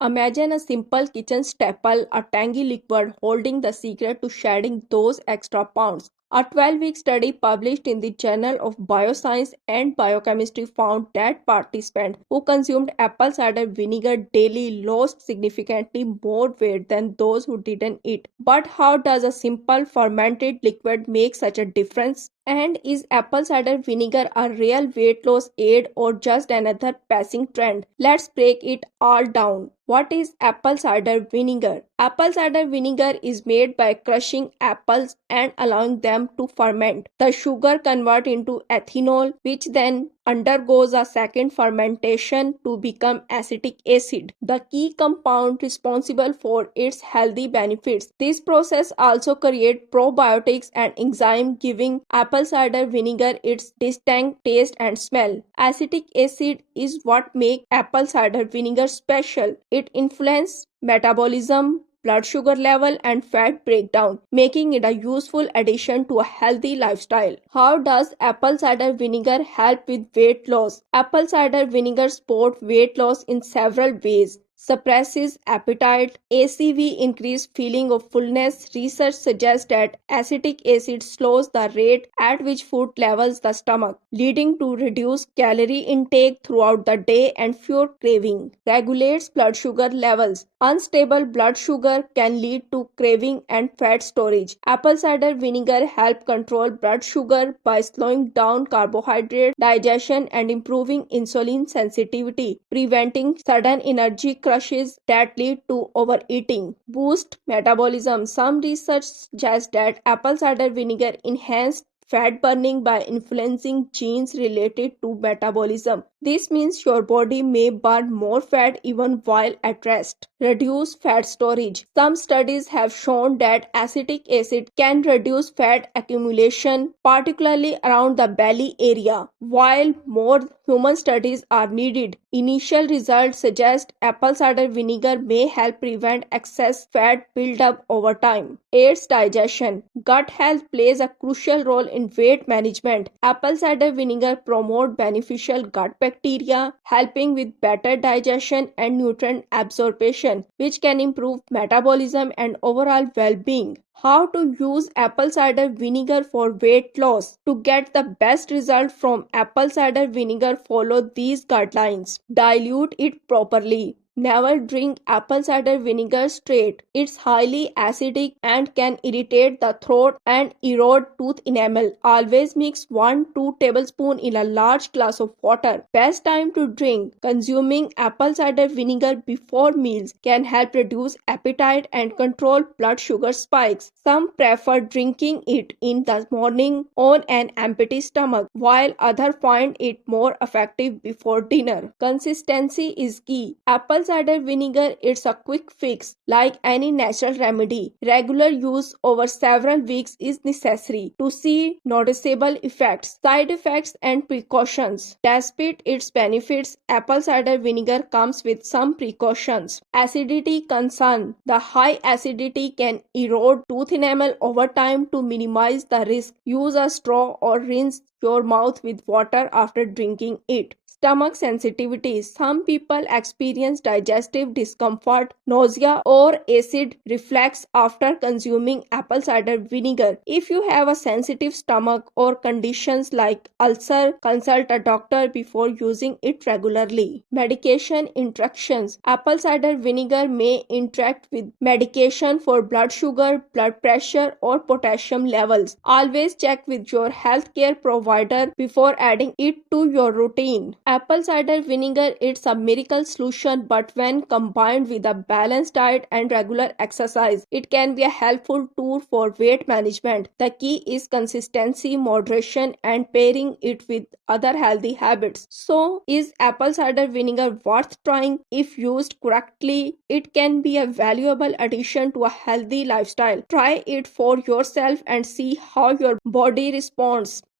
Imagine a simple kitchen staple, a tangy liquid holding the secret to shedding those extra pounds. A 12-week study published in the Journal of Bioscience and Biochemistry found that participants who consumed apple cider vinegar daily lost significantly more weight than those who didn't eat. But how does a simple fermented liquid make such a difference? And is apple cider vinegar a real weight loss aid or just another passing trend? Let's break it all down. What is apple cider vinegar? Apple cider vinegar is made by crushing apples and allowing them to ferment. The sugar converts into ethanol, which then undergoes a second fermentation to become acetic acid, the key compound responsible for its healthy benefits. This process also creates probiotics and enzymes, giving apple cider vinegar its distinct taste and smell. Acetic acid is what makes apple cider vinegar special. It influences metabolism, blood sugar level, and fat breakdown, making it a useful addition to a healthy lifestyle. How does apple cider vinegar help with weight loss? Apple cider vinegar supports weight loss in several ways. Suppresses appetite, ACV increase feeling of fullness. Research suggests that acetic acid slows the rate at which food levels the stomach, leading to reduced calorie intake throughout the day and fewer craving. Regulates blood sugar levels. Unstable blood sugar can lead to craving and fat storage. Apple cider vinegar helps control blood sugar by slowing down carbohydrate digestion and improving insulin sensitivity, preventing sudden energy crashes that lead to overeating. Boost metabolism. Some research suggests that apple cider vinegar enhances fat burning by influencing genes related to metabolism. This means your body may burn more fat even while at rest. Reduce fat storage. Some studies have shown that acetic acid can reduce fat accumulation, particularly around the belly area. While more human studies are needed, initial results suggest apple cider vinegar may help prevent excess fat buildup over time. Aids digestion. Gut health plays a crucial role in weight management. Apple cider vinegar promotes beneficial gut bacteria, helping with better digestion and nutrient absorption, which can improve metabolism and overall well-being. How to use apple cider vinegar for weight loss? To get the best result from apple cider vinegar, follow these guidelines. Dilute it properly. Never drink apple cider vinegar straight. It's highly acidic and can irritate the throat and erode tooth enamel. Always mix 1-2 tablespoons in a large glass of water. Best time to drink. Consuming apple cider vinegar before meals can help reduce appetite and control blood sugar spikes. Some prefer drinking it in the morning on an empty stomach, while others find it more effective before dinner. Consistency is key. Apple cider vinegar is a quick fix like any natural remedy. Regular use over several weeks is necessary to see noticeable effects. Side effects and precautions. Despite its benefits, apple cider vinegar comes with some precautions. Acidity concern. The high acidity can erode tooth enamel over time. To minimize the risk, use a straw or rinse your mouth with water after drinking it. Stomach sensitivity. Some people experience digestive discomfort, nausea, or acid reflux after consuming apple cider vinegar. If you have a sensitive stomach or conditions like ulcer, consult a doctor before using it regularly. Medication interactions. Apple cider vinegar may interact with medication for blood sugar, blood pressure, or potassium levels. Always check with your healthcare provider before adding it to your routine. Apple cider vinegar is a miracle solution, but when combined with a balanced diet and regular exercise, it can be a helpful tool for weight management. The key is consistency, moderation, and pairing it with other healthy habits. So, is apple cider vinegar worth trying? If used correctly, it can be a valuable addition to a healthy lifestyle. Try it for yourself and see how your body responds.